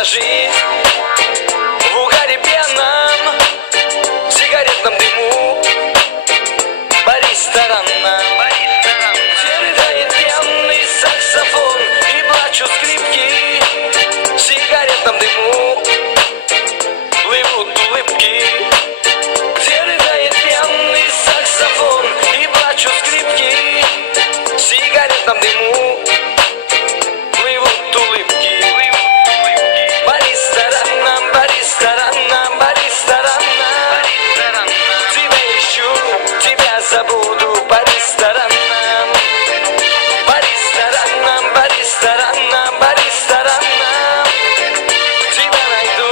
наша жизнь в угаре пьяном, в сигаретном дыму, по ресторанам, где рыдает пьяный саксофон и плачут скрипки. В сигаретном дыму плывут улыбки, где рыдает пьяный саксофон и плачут скрипки. В сигаретном дыму плывут улыбки. По ресторанам, по ресторанам, по ресторанам. Тебя ищу, тебя забуду по ресторанам. По ресторанам, по ресторанам, по ресторанам. Тебя найду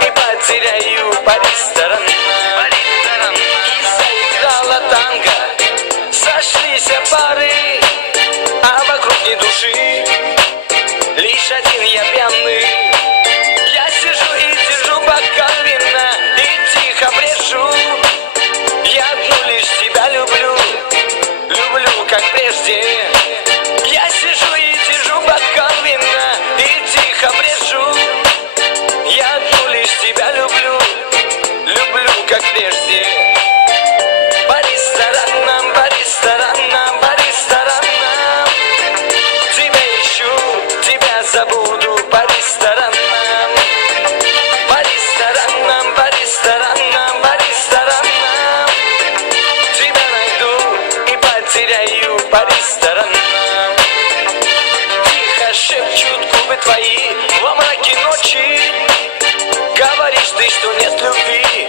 и потеряю по ресторанам. И заиграла танго, сошлись пары, а вокруг ни души, лишь один я пьяный. Я сижу и держу бокал вина и тихо брешу. Я одну лишь тебя люблю, люблю как прежде. Я сижу и держу бокал вина и тихо брешу. Я одну лишь тебя люблю, люблю как прежде. По ресторанам, по ресторанам, по ресторанам. Тебя ищу, тебя забуду по ресторанам. По ресторанам, по ресторанам, по ресторанам. Тебя найду и потеряю по ресторанам. Тихо шепчут губы твои во мраке ночи. Говоришь ты, что нет любви,